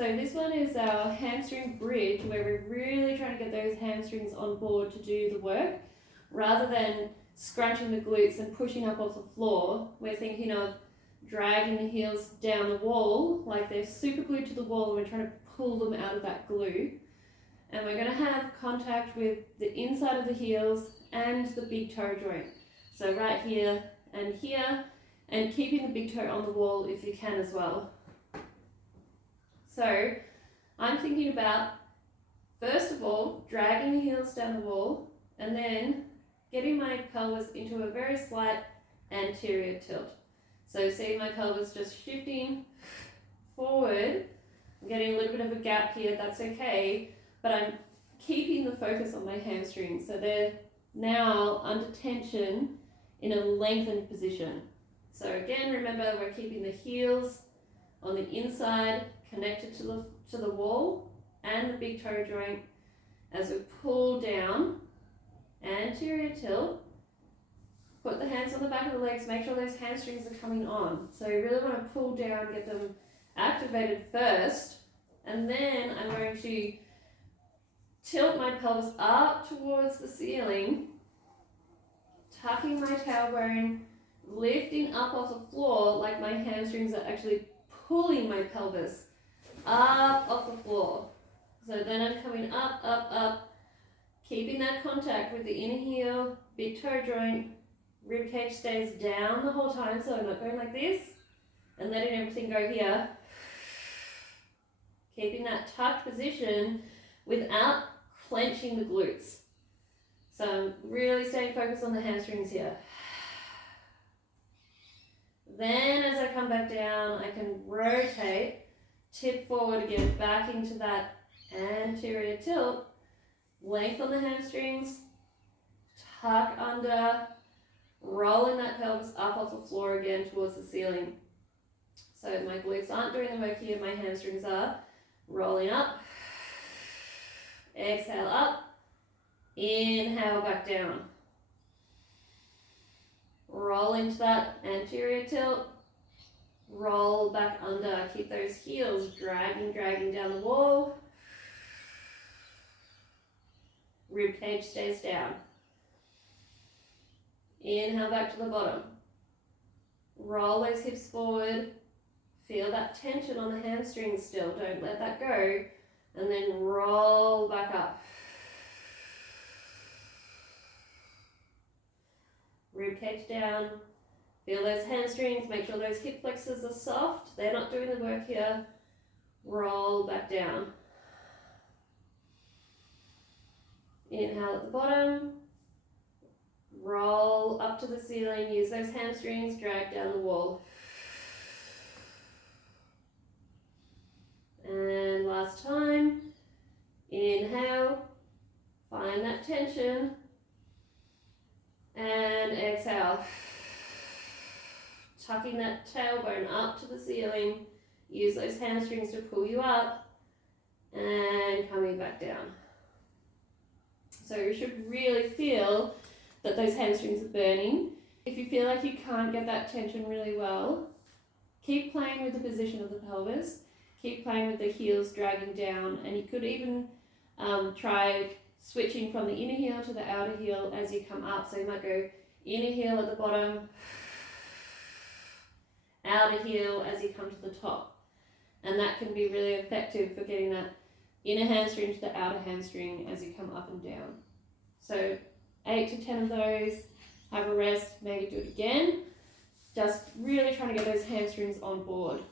So this one is our hamstring bridge, where we're really trying to get those hamstrings on board to do the work. Rather than scrunching the glutes and pushing up off the floor, we're thinking of dragging the heels down the wall, like they're super glued to the wall, and we're trying to pull them out of that glue. And we're going to have contact with the inside of the heels and the big toe joint. So right here, and keeping the big toe on the wall if you can as well. So I'm thinking about, first of all, dragging the heels down the wall, and then getting my pelvis into a very slight anterior tilt. So see my pelvis just shifting forward. I'm getting a little bit of a gap here, that's okay, but I'm keeping the focus on my hamstrings. So they're now under tension in a lengthened position. So again, remember, we're keeping the heels on the inside connected to the wall and the big toe joint as we pull down, anterior tilt. Put the hands on the back of the legs, make sure those hamstrings are coming on. So you really want to pull down, get them activated first, and then I'm going to tilt my pelvis up towards the ceiling, tucking my tailbone, lifting up off the floor like my hamstrings are actually pulling my pelvis up off the floor. So then I'm coming up, up, up, keeping that contact with the inner heel, big toe joint, rib cage stays down the whole time, so I'm not going like this, and letting everything go here. Keeping that tucked position without clenching the glutes. So I'm really staying focused on the hamstrings here. Then as I come back down, I can rotate, tip forward again, back into that anterior tilt, length on the hamstrings, tuck under, rolling that pelvis up off the floor again towards the ceiling. So my glutes aren't doing the work here, my hamstrings are. Rolling up, exhale up, inhale back down. Roll into that anterior tilt, roll back under, keep those heels dragging down the wall. Rib cage stays down. Inhale back to the bottom. Roll those hips forward. Feel that tension on the hamstrings still. Don't let that go. And then roll back up. Rib cage down. Feel those hamstrings. Make sure those hip flexors are soft. They're not doing the work here. Roll back down. Inhale at the bottom. Roll up to the ceiling. Use those hamstrings. Drag down the wall. And last time. Inhale. Find that tension. And exhale. Tucking that tailbone up to the ceiling. Use those hamstrings to pull you up. And coming back down. So you should really feel that those hamstrings are burning. If you feel like you can't get that tension really well, keep playing with the position of the pelvis. Keep playing with the heels dragging down, and you could even try switching from the inner heel to the outer heel as you come up. So you might go inner heel at the bottom, outer heel as you come to the top. And that can be really effective for getting that inner hamstring to the outer hamstring as you come up and down. So 8 to 10 of those, have a rest, maybe do it again. Just really trying to get those hamstrings on board.